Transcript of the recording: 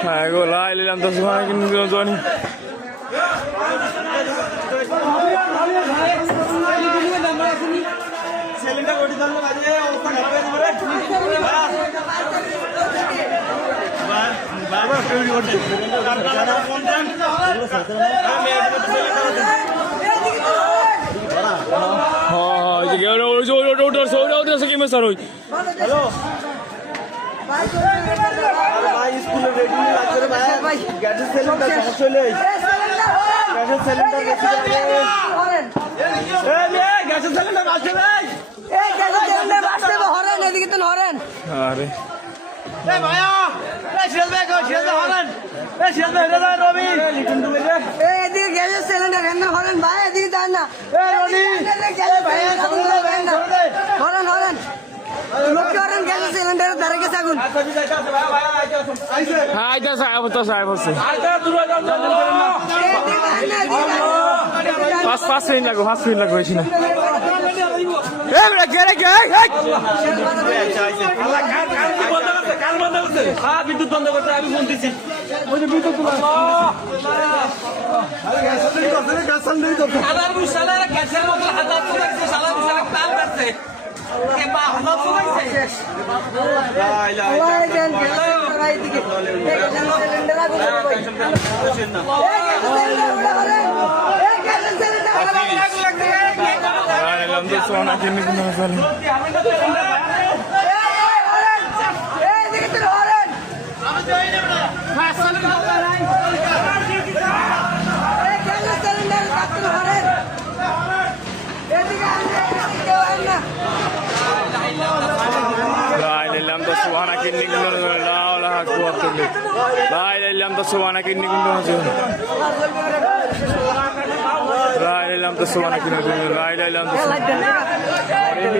Ego la ilan da suana kin zoni. সেলিংটা গড়ি ধরলে বাজে অবস্থা খারাপ হয়ে যাবে বারবার তৈরি করতে हाँ ये क्या उधर से क्या सर हुई हेलो भाई स्कूल रेडी नहीं लगते रे भाई गैस सिलेंडर समस्या ले गैस सिलेंडर ए ले गैस सिलेंडर আসছে ভাই এই গেল দেলে বাসতে হরেন এদিকে তো হরেন अरे এ ভাইয়া এ শিয়াল হরেন এ শিয়াল ভাই রে রবি লিটন তুমি রে এই এদিকে গ্যাস সিলিন্ডার হেন হরেন ভাই এদিকে যান না এ রনি এ ভাইয়া হরেন হরেন লোক হরেন গ্যাস সিলিন্ডার ধরে গেছে আগুন আচ্ছা জি যাইতা আছে ভাইয়া আইছে हाँ इधर साहब तो साहब से আইতা দূর যাও पाँच मिनट लगो इसी ना ए बेटा क्या কাল বন্ধ করতে হ্যাঁ বিদ্যুৎ বন্ধ করতে আমি ফোন দিছি ওই যে বিদ্যুৎ আরে গ্যাস সিলিন্ডার করতে আলার মুশালার গ্যাসের মতো হাজার তো লাগছে শালা মুশালার তাল কাটছে কে বা হাজার তো লাগছে ওই দেন গ্যাস সিলিন্ডার ভাই এদিকে এই গ্যাস সিলিন্ডার আগুন ভাই এই গ্যাস সিলিন্ডার আগুন লাগছে हम तो सोना के निकलना चल এই এদিকে তো হরেন এই গ্যাস সিলিন্ডার কাটতে হরেন এদিকে আন না لا إله إلا أنت سبحانك إني كنت من الظالمين لا إله إلا أنت سبحانك إني كنت من الظالمين لا إله إلا أنت سبحانك إني كنت من الظالمين لا إله إلا أنت سبحانك